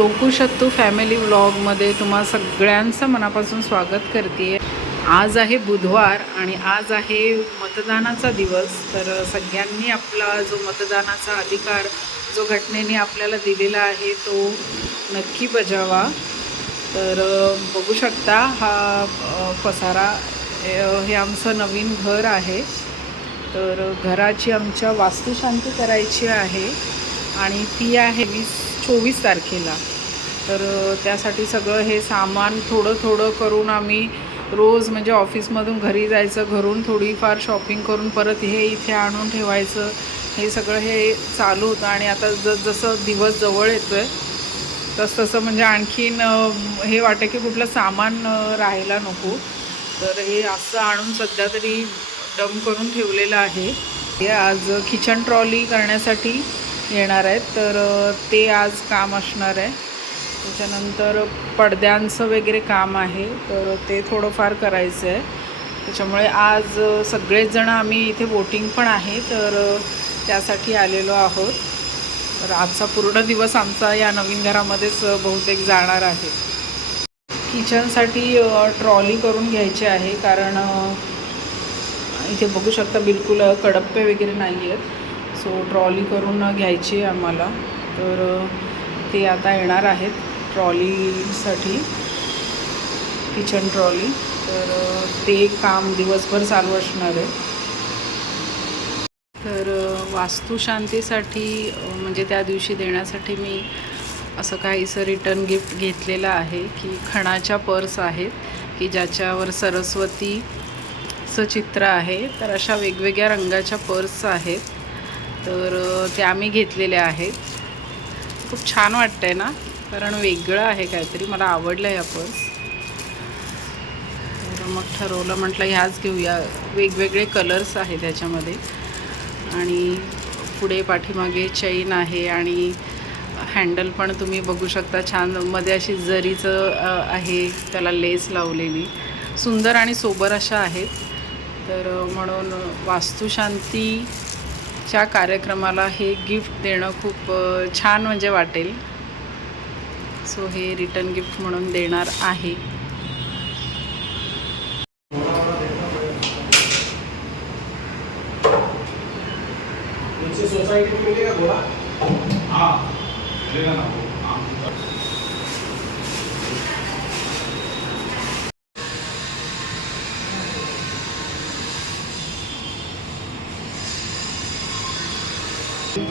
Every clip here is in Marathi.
लोकुशत्तू फॅमिली व्लॉगमध्ये तुम्हा सगळ्यांचं मनापासून स्वागत करते आज आहे बुधवार आणि आज आहे मतदानाचा दिवस. तर सगळ्यांनी आपला जो मतदानाचा अधिकार जो घटनेने आपल्याला दिलेला आहे तो नक्की बजावा. तर बघू शकता हा पसारा हे आमचं नवीन घर आहे. तर घराची आमच्या वास्तुशांती करायची आहे. आणि ती आहे वीस चोवीस तारखेला. तर त्यासाठी सगळं हे सामान थोडं थोडं करून आम्ही रोज म्हणजे ऑफिसमधून घरी जायचं घरून थोडीफार शॉपिंग करून परत हे इथे आणून ठेवायचं हे सगळं हे चालू होतं आणि आता जस जसं दिवस जवळ येतो आहे तस तसं म्हणजे आणखीन हे वाटतं की कुठलं सामान राहायला नको. तर हे असं आणून सध्या तरी डम करून ठेवलेलं आहे. हे आज किचन ट्रॉली करण्यासाठी येणार आहेत. तर ते आज काम असणार आहे. त्याच्यानंतर पडद्यांचं वगैरे काम आहे. तर ते थोडंफार करायचं आहे त्याच्यामुळे आज अ, सगळेच जण आम्ही इथे वोटिंग पण आहे. तर त्यासाठी आलेलो आहोत. तर आजचा पूर्ण दिवस आमचा या नवीन घरामध्येच बहुतेक जाणार आहे. किचनसाठी ट्रॉली करून घ्यायची आहे. कारण इथे बघू शकता बिलकुल कडप्पे वगैरे नाही आहेत सो ट्रॉली करून घ्यायची आहे आम्हाला. तर ते आता येणार आहेत ट्रॉलीसाठी किचन ट्रॉली. तर ते काम दिवसभर चालू असणार आहे. तर वास्तुशांतीसाठी म्हणजे त्या दिवशी देण्यासाठी मी असं काहीसं रिटर्न गिफ्ट घेतलेलं आहे की खणाच्या पर्स आहेत की ज्याच्यावर सरस्वतीचं चित्र आहे. तर अशा वेगवेगळ्या रंगाच्या पर्स आहेत. तर ते त्या घेतलेले घेतलेल्या आहेत. खूप छान वाटतं आहे ना? कारण वेगळं आहे काहीतरी. मला आवडलं आहे पर्स तर मग ठरवलं म्हटलं ह्याच घेऊया. वेगवेगळे कलर्स आहेत त्याच्यामध्ये आणि पुढे पाठीमागे चैन आहे आणि हँडल पण तुम्ही बघू शकता. छानमध्ये अशी जरीचं आहे. त्याला लेस लावलेली. सुंदर आणि सोबर अशा आहेत. तर म्हणून वास्तुशांती वास्तुशांतीच्या कार्यक्रमाला हे गिफ्ट देणं खूप छान म्हणजे वाटेल. सो हे रिटर्न गिफ्ट म्हणून देणार आहे. नीचे सोसाइटी में मिलेगा घोड़ा हाँ मिलेगा ना हाँ अ, चपाती.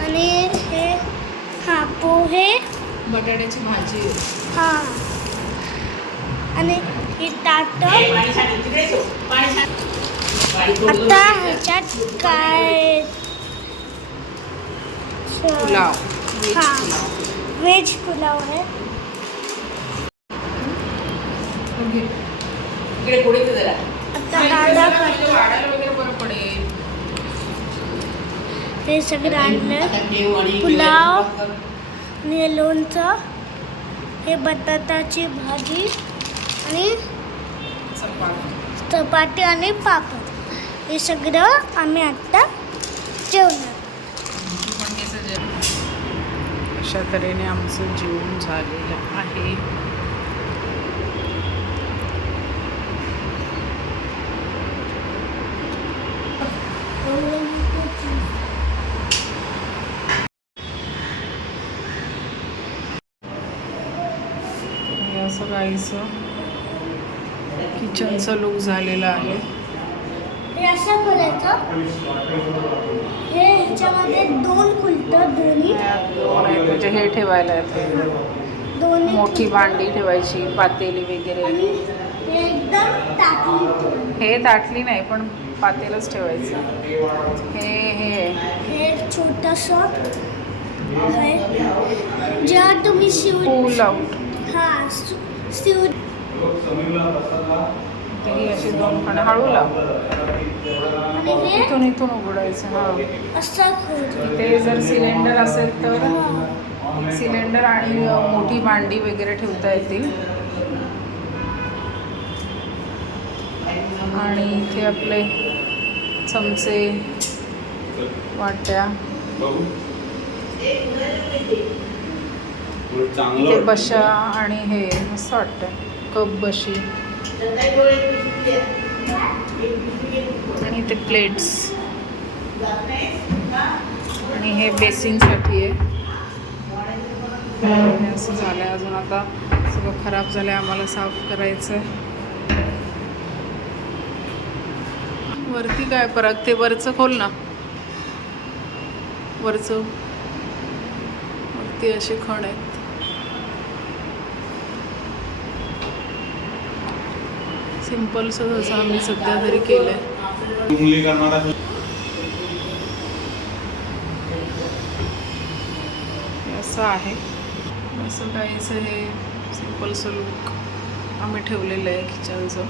आणि? हे हा. पोहे बटाट्याची भाजी. हा. आणि हे ताट. आता ह्याच्यात काय? पुलाव. हा. पुलाव व्हेज पुलाव आहे इकडे पुढे ते जरा. आता कांदा करतो वाढायला वगैरे बरं पडेल. हे सगळं आणलं. पुलाव. आणि लोणचं. हे बटाटाची भाजी. आणि चपाती. चपाती आणि पापड. हे सगळं आम्ही आत्ता जेवणार पण हे सगळं अशा तऱ्हेने आमचं जेवण झालेलं आहे. असं काहीसं किचनचं लुक झालेलं आहे. हे असं करायचं हे ह्याच्यामध्ये दोन खुलतं दोन्ही. दोन म्हणजे हे ठेवायला दोन्ही. मोठी भांडी ठेवायची पातेली वगैरे. हे एकदम हे ताटली नाही पण पातेलच ठेवायचं. हे हे. हे छोटस जेव्हा तुम्ही शिव पूल आउट हा शिव तर अशी दोन खाणं हळू लाव इथून इथून उघडायचं ते जर सिलेंडर असेल तर सिलेंडर आणि मोठी भांडी वगैरे ठेवता येतील. आणि इथे आपले चमचे वाट्या. इथे बशा आणि हे असं वाटतं कप बशी. आणि इथे प्लेट्स आणि हे बेसिनसाठी आहे. असं झालं आहे अजून आता. सगळं खराब झालं आहे आम्हाला साफ करायचं आहे वरती काय परत ते वरचं खोल ना. वरचं. वरती असे खण आहेत. सिम्पलचं जसं आम्ही सध्या तरी केलं आहे असं आहे. असं काहीसं हे सिम्पलचं लुक आम्ही ठेवलेलं आहे किचनचं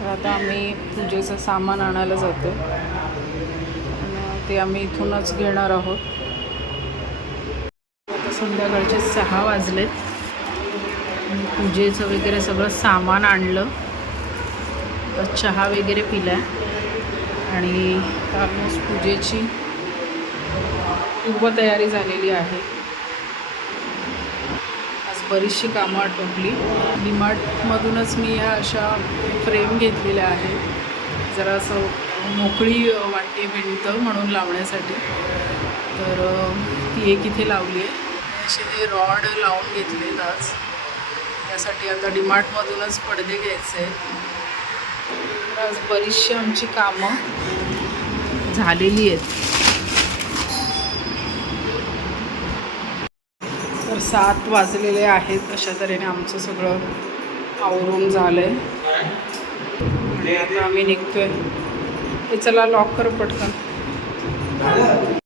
तर आता आम्ही पूजेचं सामान आणायला जातो आणि ते आम्ही इथूनच घेणार आहोत. आता संध्याकाळचे सहा वाजलेत. पूजेचं वगैरे सगळं सामान आणलं. चहा वगैरे पिला आणि ऑलमोस्ट पूजेची पूर्वतयारी झालेली आहे. आज बरीचशी कामं आटोपली. डीमार्टमधूनच मी ह्या अशा फ्रेम घेतलेल्या आहेत. जरा असं मोकळी वाटते भिंत म्हणून लावण्यासाठी. तर ती एक इथे लावली आहे. असे रॉड लावून घेतलेत आज. त्यासाठी आता डीमार्टमधूनच पडदे घ्यायचे आहेत. तर आज बरीचशी आमची कामं झालेली आहेत. तर सात वाजलेले आहेत अशा तऱ्हेने आमचं सगळं आवरून झालं आहे आणि आता आम्ही निघतोय. हे चला लॉक कर पटकन.